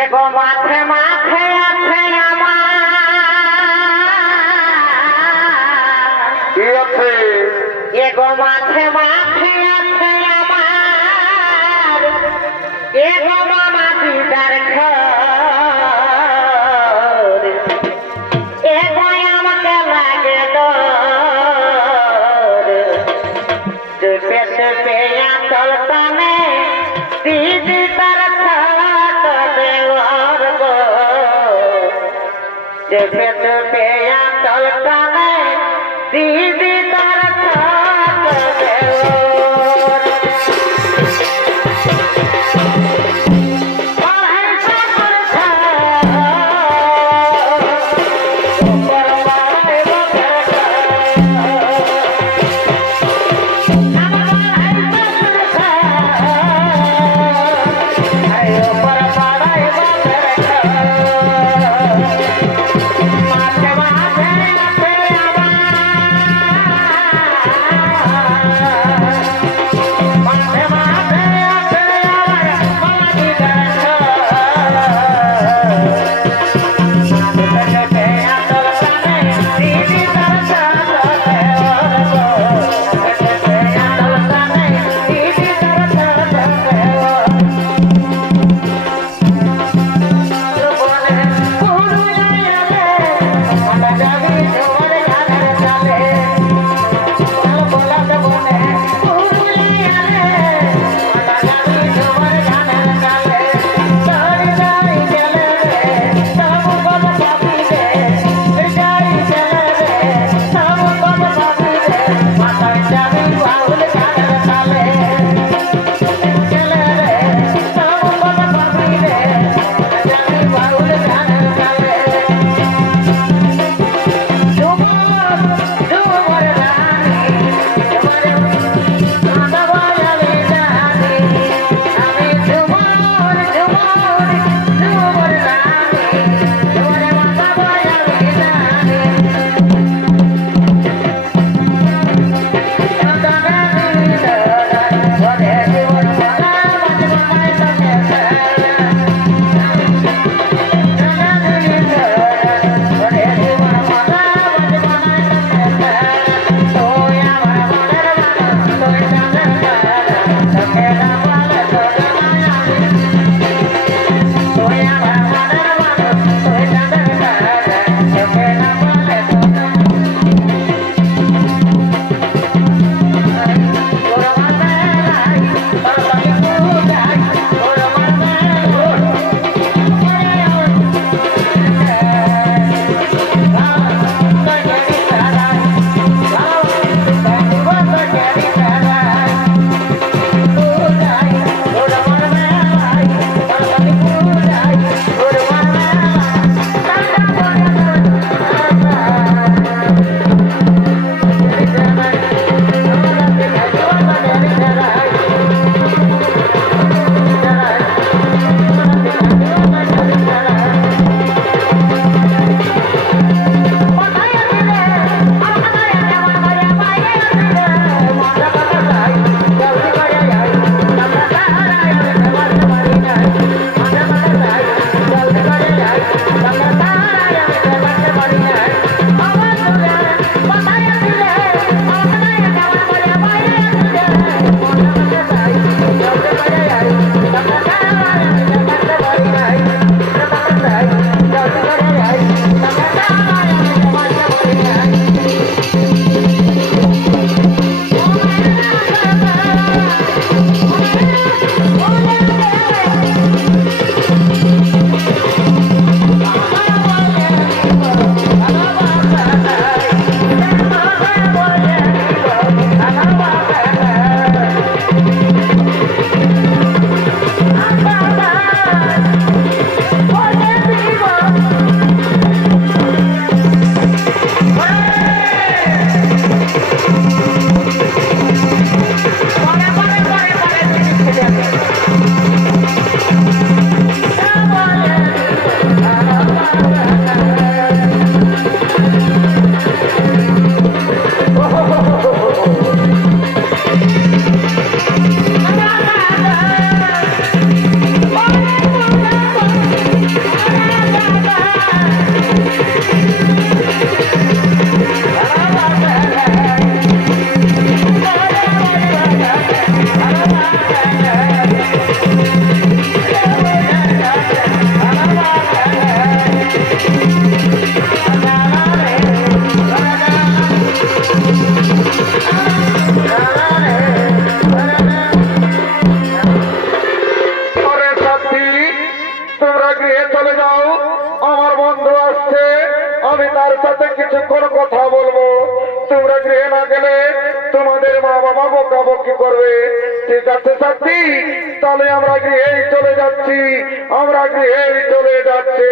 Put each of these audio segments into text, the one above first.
এগো মাঠে মাঠে আছে আমার কি আছে? এগো মাঠে মাঠে আছে আমার এগো মামা দিদার ঘর এগো আমাকে লাগে ডর চুপে চুপে আঁচল টানে দিদি তার খাট দেওয়ার গো চুপে চুপে আঁচল টানে দিদি তার খাট দেওয়ার তোমরা গৃহে চলে যাও, আমার বন্ধু আসছে, আমি তার সাথে কিছুক্ষণ কথা বলবো। তোমরা গৃহে না গেলে তোমাদের মা বাবা বকাবকি করবে। ঠিক আছে সাথী, তাহলে আমরা গৃহেই চলে যাচ্ছি, আমরা গৃহেই চলে যাচ্ছি।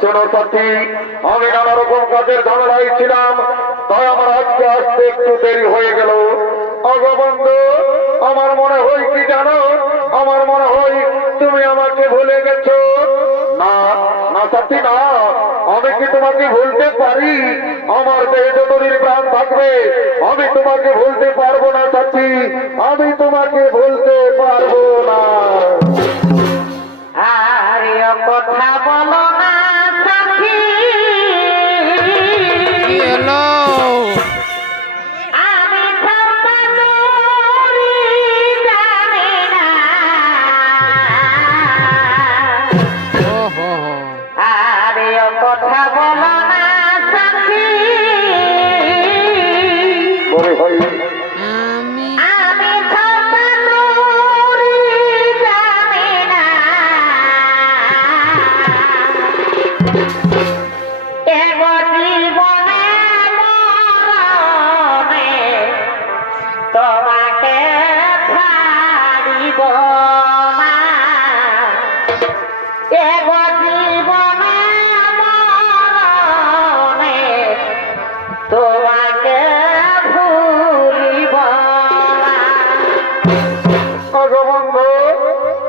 শোনো সাথী, আমি নানা রকম কাজের ঝামেলায় ছিলাম, তাই আমার আজকে আসতে একটু দেরি হয়ে গেল। অগবন্ধু, আমার মনে হয় কি জানো, আমার মনে হয় তুমি আমাকে ভুলে গেছো। না না সাথী না, আমি কি তোমাকে ভুলতে পারি? আমার দেহে যতদিন প্রাণ থাকবে আমি তোমাকে ভুলতে পারবো না সাথী, আমি তোমাকে ভুলতে পারবো না। আর কথা বলো না সাথী, আমি সর্বদূরী জানি না। আর কথা বলো না সাথী, আমি সর্বদূরী জানি না। এগো জীবনে মরণে তোমাকে ছাড়িব না। এগো জীবনে মরণে তোমাকে ভুলিব না। অগবন্ধু,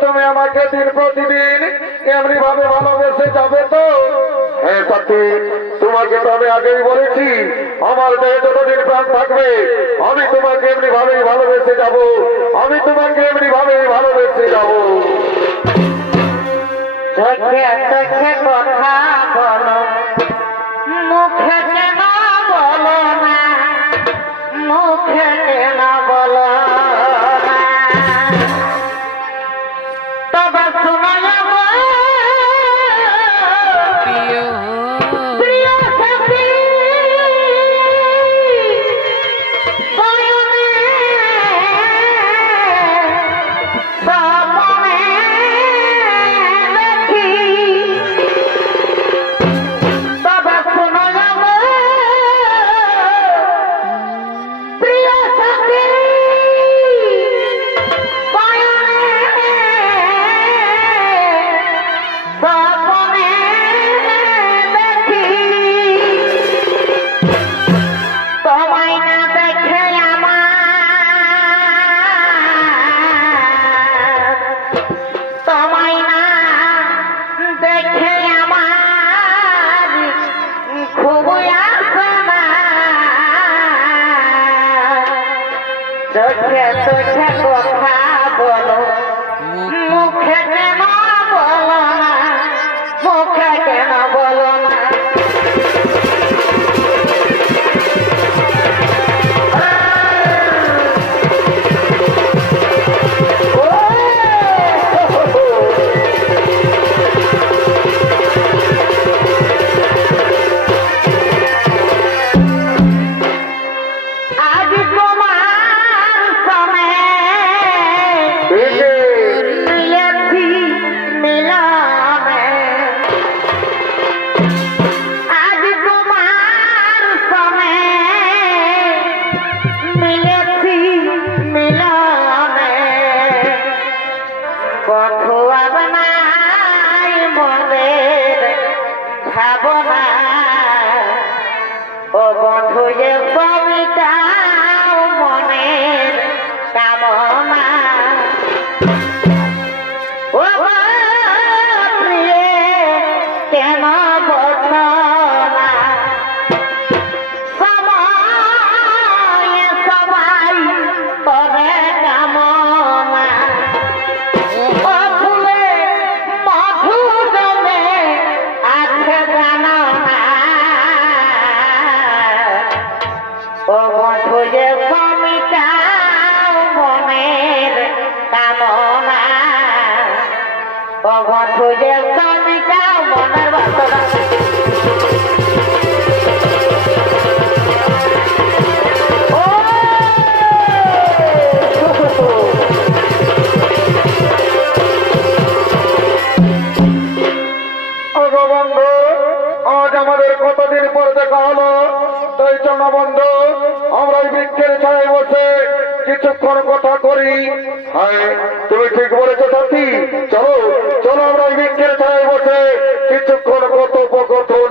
তুমি আমাকে দিন প্রতিদিন এমনি ভাবে ভালোবেসে যাবে তো? হ্যাঁ সাথী, তোমাকে তো আমি আগেই বলেছি, আমার দেহে যতদিন প্রাণ থাকবে আমি তোমাকে এমনি ভাবেই ভালোবেসে যাব, আমি তোমাকে এমনি ভাবেই ভালোবেসে যাব। চোখে চোখে কথা বলো, মুখে কেন বলো না, মুখে কেন বলো না। তবে শোনো প্রিয় সাথী, শয়নে স্বপ্নে দেখি, তবে শোনো প্রিয় সাথী, শয়নে স্বপ্নে দেখি, তোমায় না দেখে আমার, তোমায় না দেখে আমার খুব আসনা। চোখে চোখে কথা বলো, মুখে কেন বলো না, মুখে কেন বলো না। আজ তোমার সনে কতদিন পর দেখা হলো, তাই চলো বন্ধু আমরা ওই বৃক্ষের ছায় বসে কিছুক্ষণ কথা করি। হ্যাঁ, তুমি ঠিক বলেছো সাথী, চলো চলো আমরা ওই বৃক্ষের ছায় বসে কিছুক্ষণ কথোপকথন